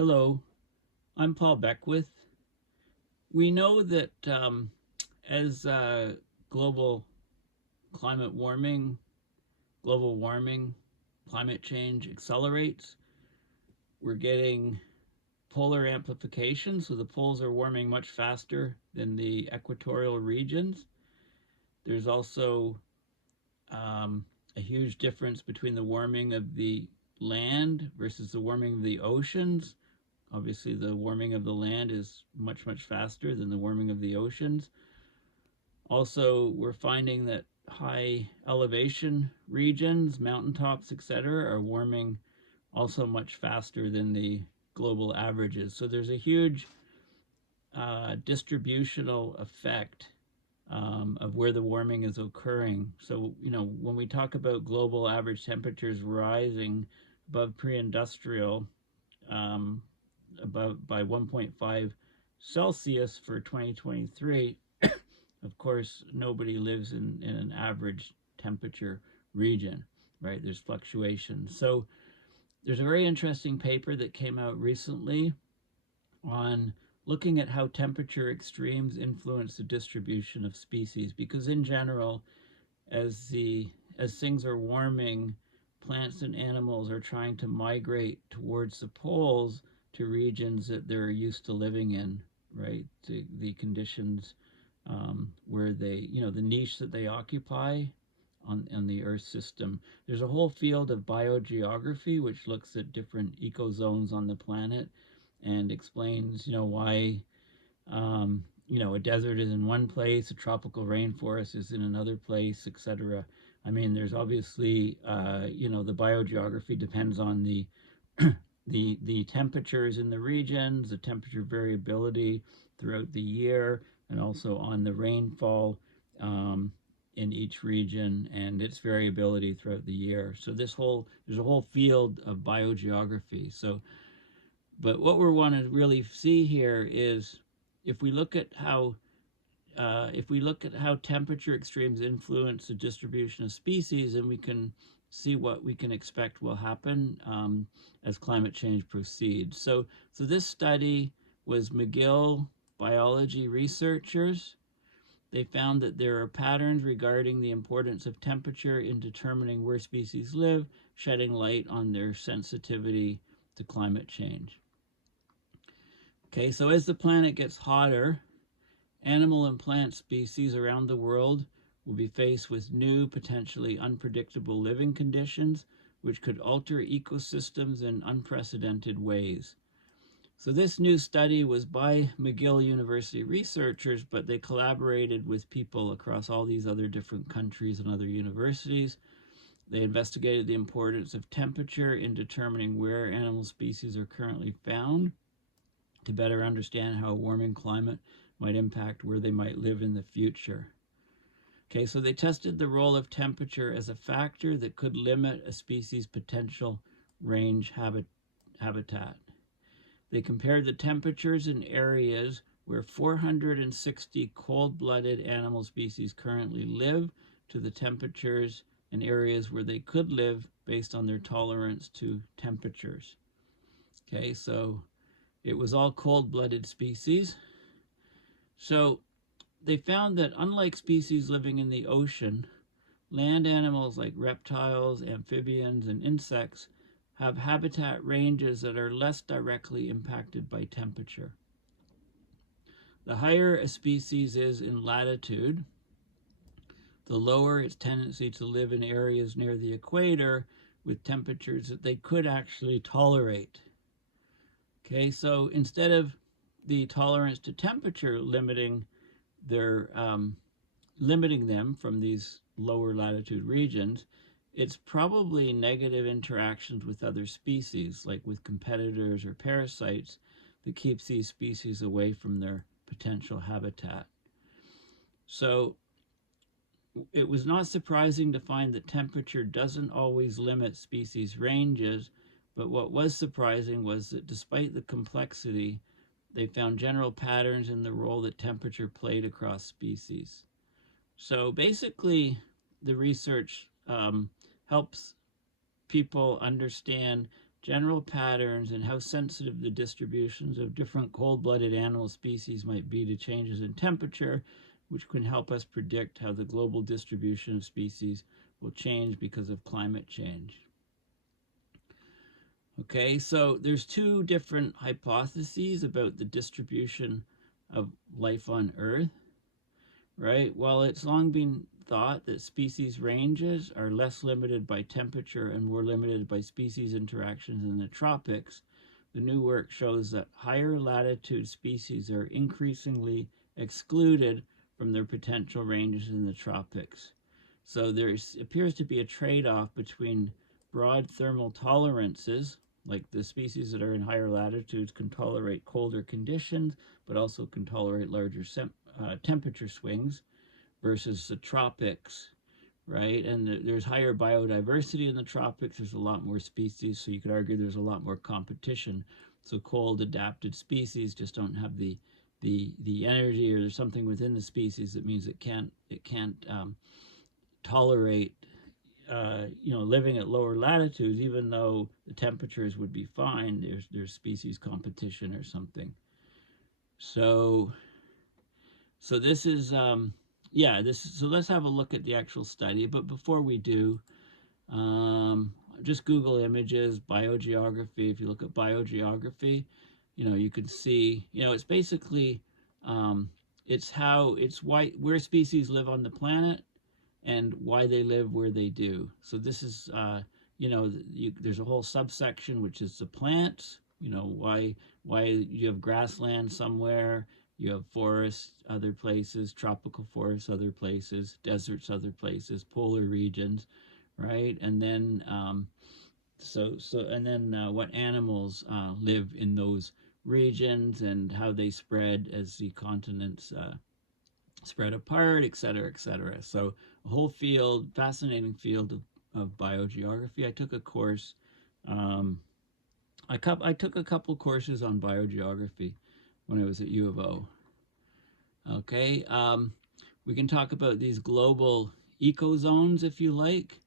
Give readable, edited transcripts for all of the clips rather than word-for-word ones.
Hello, I'm Paul Beckwith. We know that as global climate warming, global warming, climate change accelerates, we're getting polar amplification, so the poles are warming much faster than the equatorial regions. There's also a huge difference between the warming of the land versus the warming of the oceans. Obviously, the warming of the land is much, much faster than the warming of the oceans. Also, we're finding that high elevation regions, mountaintops, etc., are warming also much faster than the global averages. So there's a huge distributional effect of where the warming is occurring. So, when we talk about global average temperatures rising above pre-industrial, above by 1.5 Celsius for 2023, of course, nobody lives in an average temperature region, right? There's fluctuations. So there's a very interesting paper that came out recently on looking at how temperature extremes influence the distribution of species, because in general, as things are warming, plants and animals are trying to migrate towards the poles, to regions that they're used to living in, right? The conditions where they, the niche that they occupy on the Earth system. There's a whole field of biogeography which looks at different ecozones on the planet and explains, why a desert is in one place, a tropical rainforest is in another place, etc. I mean, there's obviously, the biogeography depends on the the temperatures in the regions, the temperature variability throughout the year, and also on the rainfall in each region and its variability throughout the year. So there's a whole field of biogeography. So, but what we want to really see here is if we look at how temperature extremes influence the distribution of species, and we can see what we can expect will happen as climate change proceeds. So this study was McGill biology researchers. They found that there are patterns regarding the importance of temperature in determining where species live, shedding light on their sensitivity to climate change. Okay, so as the planet gets hotter, animal and plant species around the world will be faced with new, potentially unpredictable living conditions, which could alter ecosystems in unprecedented ways. So this new study was by McGill University researchers, but they collaborated with people across all these other different countries and other universities. They investigated the importance of temperature in determining where animal species are currently found, to better understand how a warming climate might impact where they might live in the future. Okay, so they tested the role of temperature as a factor that could limit a species' potential range habitat. They compared the temperatures in areas where 460 cold-blooded animal species currently live to the temperatures in areas where they could live based on their tolerance to temperatures. Okay, so it was all cold-blooded species. So they found that unlike species living in the ocean, land animals like reptiles, amphibians, and insects have habitat ranges that are less directly impacted by temperature. The higher a species is in latitude, the lower its tendency to live in areas near the equator with temperatures that they could actually tolerate. Okay, so instead of the tolerance to temperature limiting them from these lower latitude regions, it's probably negative interactions with other species, like with competitors or parasites, that keeps these species away from their potential habitat. So it was not surprising to find that temperature doesn't always limit species ranges, but what was surprising was that despite the complexity, they found general patterns in the role that temperature played across species. So basically, the research helps people understand general patterns and how sensitive the distributions of different cold-blooded animal species might be to changes in temperature, which can help us predict how the global distribution of species will change because of climate change. Okay, so there's two different hypotheses about the distribution of life on Earth, right? Well, it's long been thought that species ranges are less limited by temperature and more limited by species interactions in the tropics. The new work shows that higher latitude species are increasingly excluded from their potential ranges in the tropics. So there appears to be a trade-off between broad thermal tolerances, like the species that are in higher latitudes can tolerate colder conditions, but also can tolerate larger temperature swings, versus the tropics, right? And there's higher biodiversity in the tropics. There's a lot more species, so you could argue there's a lot more competition. So cold adapted species just don't have the energy, or there's something within the species that means it can't tolerate living at lower latitudes, even though the temperatures would be fine. There's species competition or something. So this is so let's have a look at the actual study. But before we do, just Google images, biogeography. If you look at biogeography, you can see, it's basically, it's where species live on the planet and why they live where they do. So this is, there's a whole subsection, which is the plants, why you have grassland somewhere, you have forests other places, tropical forests other places, deserts other places, polar regions, right? And then what animals live in those regions and how they spread as the continents spread apart, etc., etc. So a whole field, fascinating field of biogeography. I took a course. I took a couple courses on biogeography when I was at U of O. Okay, we can talk about these global ecozones if you like.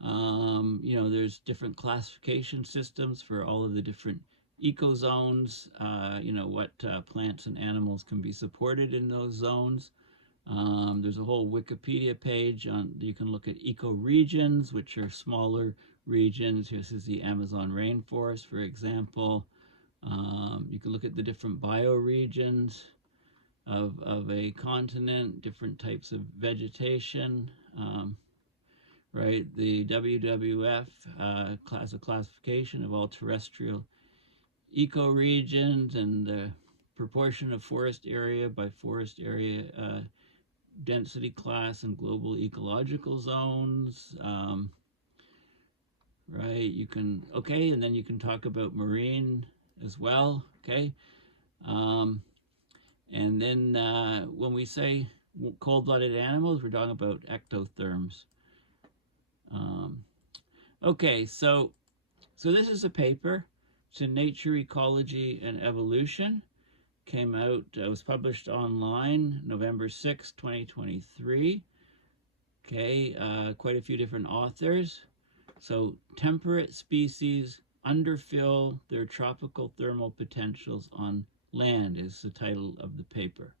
There's different classification systems for all of the different ecozones. What plants and animals can be supported in those zones. There's a whole Wikipedia page on, you can look at ecoregions, which are smaller regions. This is the Amazon rainforest, for example. You can look at the different bioregions of a continent, different types of vegetation, right? The WWF has a classification of all terrestrial ecoregions and the proportion of forest area by forest area density class and global ecological zones, right? And then you can talk about marine as well, okay? And then when we say cold-blooded animals, we're talking about ectotherms. Okay, so this is a paper. It's in Nature, Ecology, and Evolution. Came out, was published online November 6, 2023. Okay, quite a few different authors. So, temperate species underfill their tropical thermal potentials on land is the title of the paper.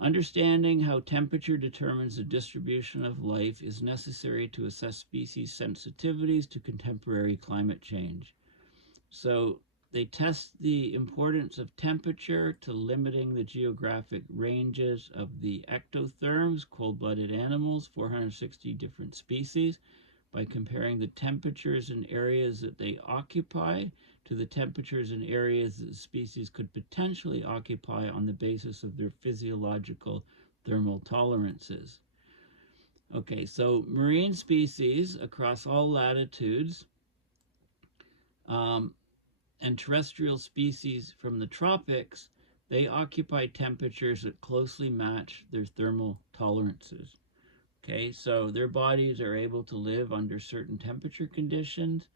Understanding how temperature determines the distribution of life is necessary to assess species sensitivities to contemporary climate change. So they test the importance of temperature to limiting the geographic ranges of the ectotherms, cold-blooded animals, 460 different species, by comparing the temperatures in areas that they occupy to the temperatures in areas that the species could potentially occupy on the basis of their physiological thermal tolerances. Okay, so marine species across all latitudes and terrestrial species from the tropics, they occupy temperatures that closely match their thermal tolerances. Okay, so their bodies are able to live under certain temperature conditions,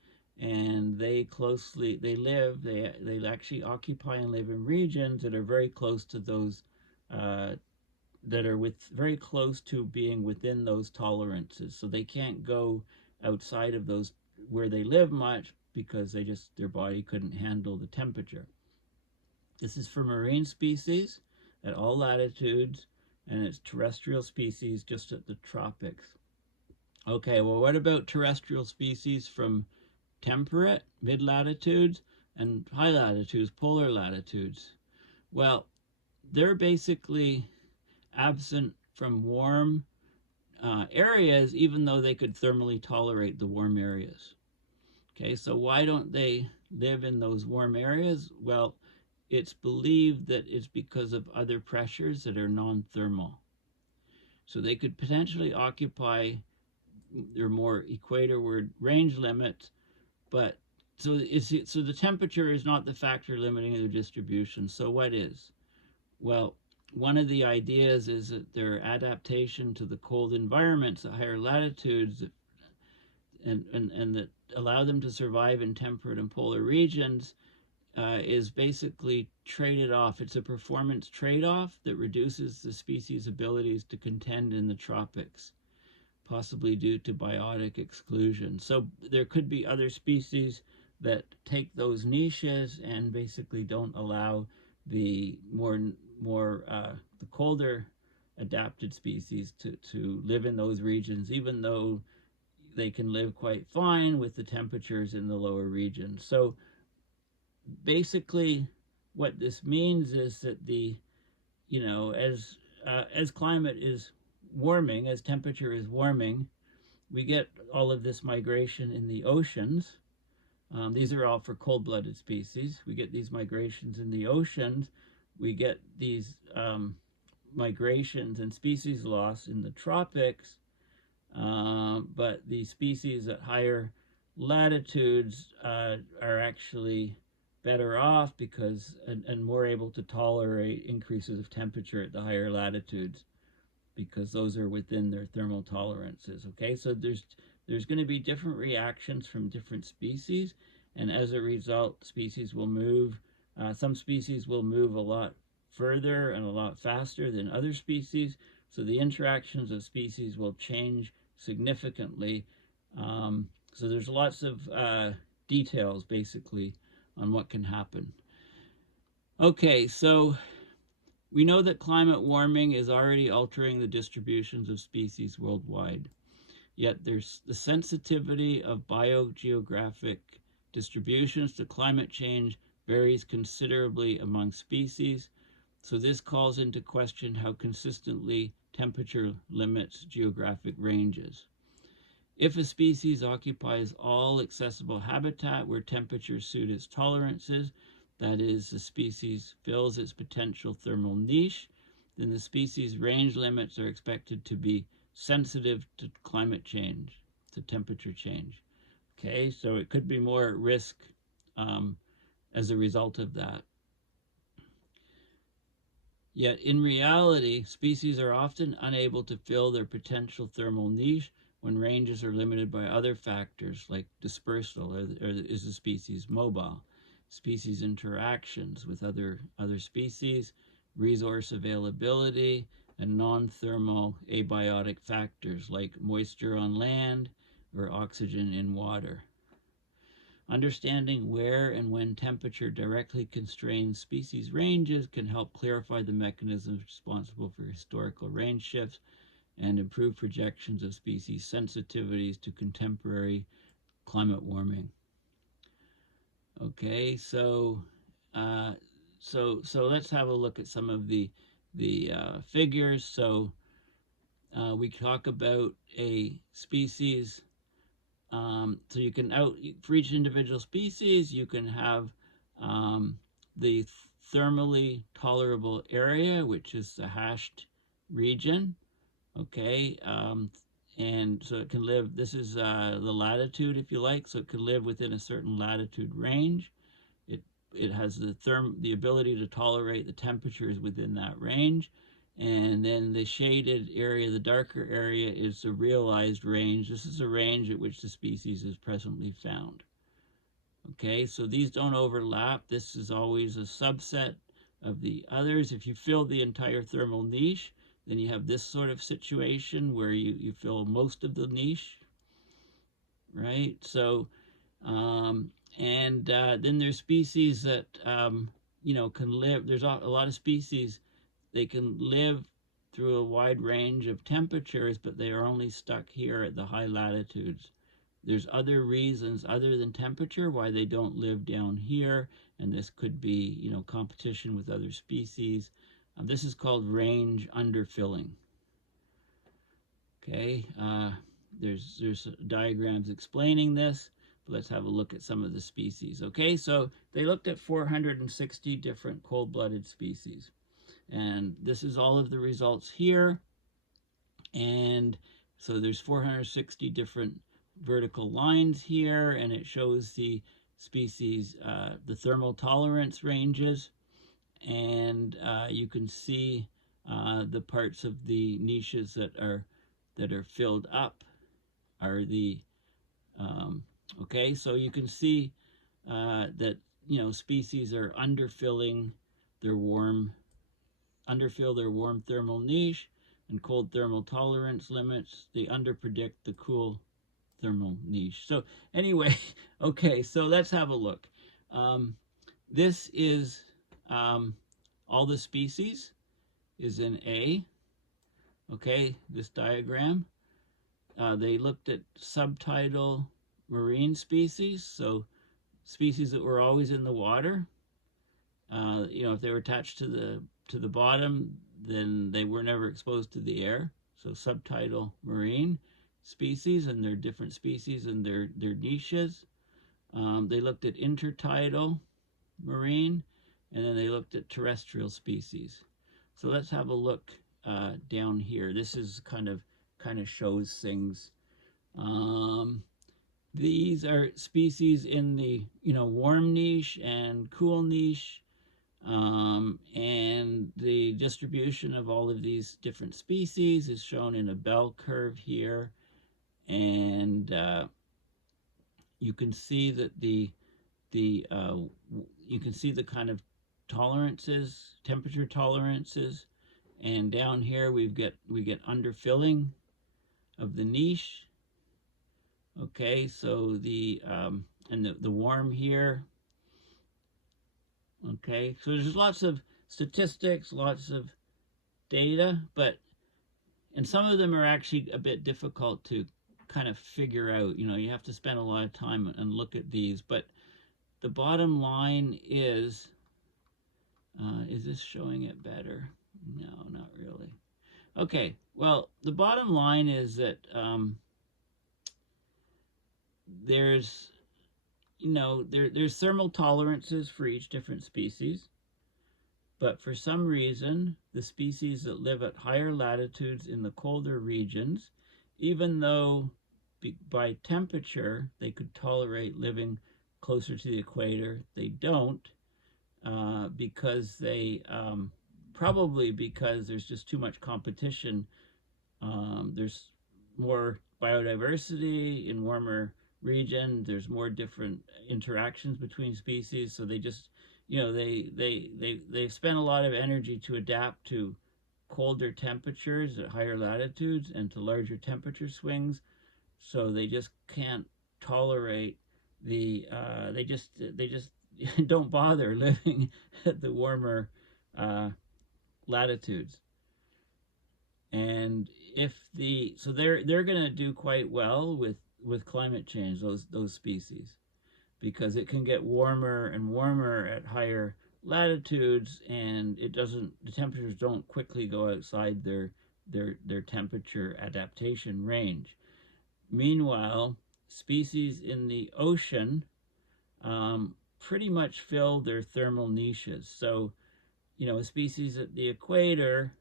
and they actually occupy and live in regions that are very close to those very close to being within those tolerances. So they can't go outside of those where they live much, because their body couldn't handle the temperature. This is for marine species at all latitudes, and it's terrestrial species just at the tropics. Okay, well, what about terrestrial species from temperate, mid-latitudes, and high latitudes, polar latitudes? Well, they're basically absent from warm areas, even though they could thermally tolerate the warm areas. Okay, so why don't they live in those warm areas? Well, it's believed that it's because of other pressures that are non-thermal. So they could potentially occupy their more equatorward range limits, but so the temperature is not the factor limiting their distribution. So what is? Well, one of the ideas is that their adaptation to the cold environments at higher latitudes and that allow them to survive in temperate and polar regions is basically traded off. It's a performance trade-off that reduces the species' abilities to contend in the tropics, possibly due to biotic exclusion. So there could be other species that take those niches and basically don't allow the the colder adapted species to live in those regions, even though they can live quite fine with the temperatures in the lower regions. So basically what this means is that as climate is warming, as temperature is warming, we get all of this migration in the oceans. These are all for cold-blooded species. We get these migrations in the oceans. We get these migrations and species loss in the tropics. But the species at higher latitudes are actually better off because and more able to tolerate increases of temperature at the higher latitudes, because those are within their thermal tolerances. Okay, so there's going to be different reactions from different species, and as a result, species will move. Some species will move a lot further and a lot faster than other species, so the interactions of species will change significantly. So there's lots of details, basically, on what can happen. Okay, so we know that climate warming is already altering the distributions of species worldwide. Yet there's the sensitivity of biogeographic distributions to climate change varies considerably among species. So this calls into question how consistently temperature limits geographic ranges. If a species occupies all accessible habitat where temperatures suit its tolerances, that is, the species fills its potential thermal niche, then the species' range limits are expected to be sensitive to climate change, to temperature change. Okay, so it could be more at risk as a result of that. Yet in reality, species are often unable to fill their potential thermal niche when ranges are limited by other factors like dispersal, or is the species mobile, species interactions with other species, resource availability, and non-thermal abiotic factors like moisture on land or oxygen in water. Understanding where and when temperature directly constrains species ranges can help clarify the mechanisms responsible for historical range shifts and improve projections of species sensitivities to contemporary climate warming. Okay, so let's have a look at some of the figures. So we talk about a species. So you can for each individual species, you can have the thermally tolerable area, which is the hashed region. Okay, and so it can live, this is the latitude, if you like, so it can live within a certain latitude range. It has the ability to tolerate the temperatures within that range. And then the shaded area, the darker area, is the realized range. This is a range at which the species is presently found. Okay, so these don't overlap. This is always a subset of the others. If you fill the entire thermal niche, then you have this sort of situation where you fill most of the niche, right? So And then there's species that, can live. There's a lot of species, they can live through a wide range of temperatures, but they are only stuck here at the high latitudes. There's other reasons other than temperature why they don't live down here, and this could be, competition with other species. This is called range underfilling. Okay, there's diagrams explaining this. Let's have a look at some of the species. Okay, so they looked at 460 different cold-blooded species. And this is all of the results here. And so there's 460 different vertical lines here, and it shows the species, the thermal tolerance ranges. And you can see the parts of the niches that are filled up are the okay, so you can see that species are underfilling their warm thermal niche and cold thermal tolerance limits. They underpredict the cool thermal niche. So anyway, okay, so let's have a look. This is all the species is in A. Okay, this diagram. They looked at subtidal marine species, so species that were always in the water. If they were attached to the bottom, then they were never exposed to the air. So subtidal marine species, and their different species and their niches. They looked at intertidal marine, and then they looked at terrestrial species. So let's have a look down here. This is kind of shows things. These are species in the warm niche and cool niche, and the distribution of all of these different species is shown in a bell curve here. And you can see that you can see the kind of tolerances, temperature tolerances, and down here we get underfilling of the niche. Okay, so and the warm here. Okay, so there's lots of statistics, lots of data, and some of them are actually a bit difficult to kind of figure out. You have to spend a lot of time and look at these, but the bottom line is this showing it better? No, not really. Okay, well, the bottom line is that there's there's thermal tolerances for each different species, but for some reason the species that live at higher latitudes in the colder regions, even though by temperature they could tolerate living closer to the equator, they don't, because they probably because there's just too much competition. There's more biodiversity in warmer region. There's more different interactions between species, so they just they spend a lot of energy to adapt to colder temperatures at higher latitudes and to larger temperature swings, so they just can't tolerate the they just don't bother living at the warmer latitudes. And so they're going to do quite well with climate change, those species, because it can get warmer and warmer at higher latitudes, and the temperatures don't quickly go outside their temperature adaptation range. Meanwhile, species in the ocean pretty much fill their thermal niches. So, a species at the equator,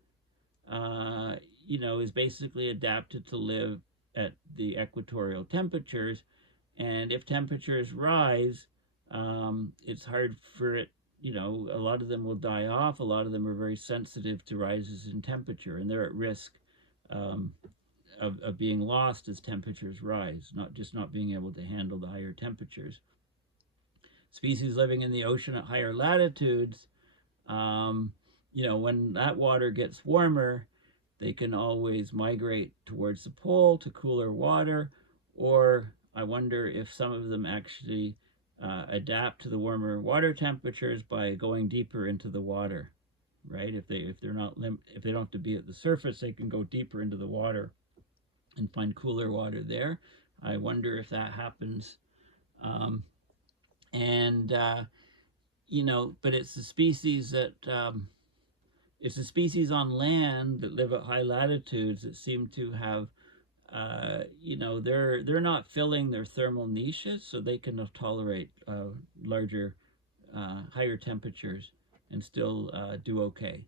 is basically adapted to live at the equatorial temperatures. And if temperatures rise, it's hard for it, a lot of them will die off. A lot of them are very sensitive to rises in temperature, and they're at risk of being lost as temperatures rise, not being able to handle the higher temperatures. Species living in the ocean at higher latitudes, when that water gets warmer, they can always migrate towards the pole to cooler water, or I wonder if some of them actually adapt to the warmer water temperatures by going deeper into the water, right? If they don't have to be at the surface, they can go deeper into the water and find cooler water there. I wonder if that happens. And you know, but it's the species that it's the species on land that live at high latitudes that seem to have you know, they're not filling their thermal niches, so they can tolerate larger, higher temperatures and still do okay.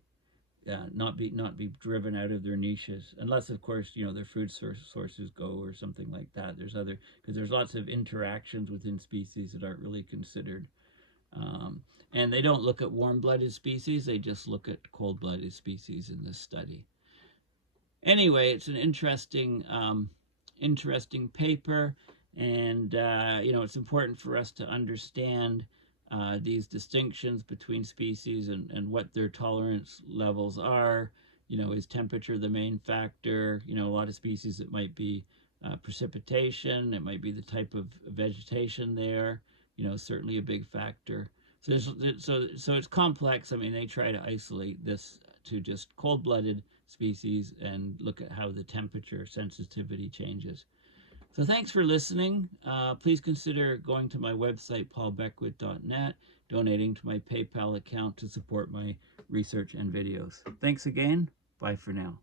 Not be driven out of their niches, unless of course you know their food sources go or something like that. There's other, because there's lots of interactions within species that aren't really considered. And they don't look at warm-blooded species; they just look at cold-blooded species in this study. Anyway, it's an interesting interesting paper, and you know, it's important for us to understand these distinctions between species and what their tolerance levels are. You know, is temperature the main factor? You know, a lot of species, it might be precipitation, it might be the type of vegetation there, you know, certainly a big factor. So it's complex. I mean, they try to isolate this to just cold-blooded species and look at how the temperature sensitivity changes. So thanks for listening. Please consider going to my website, paulbeckwith.net, donating to my PayPal account to support my research and videos. Thanks again. Bye for now.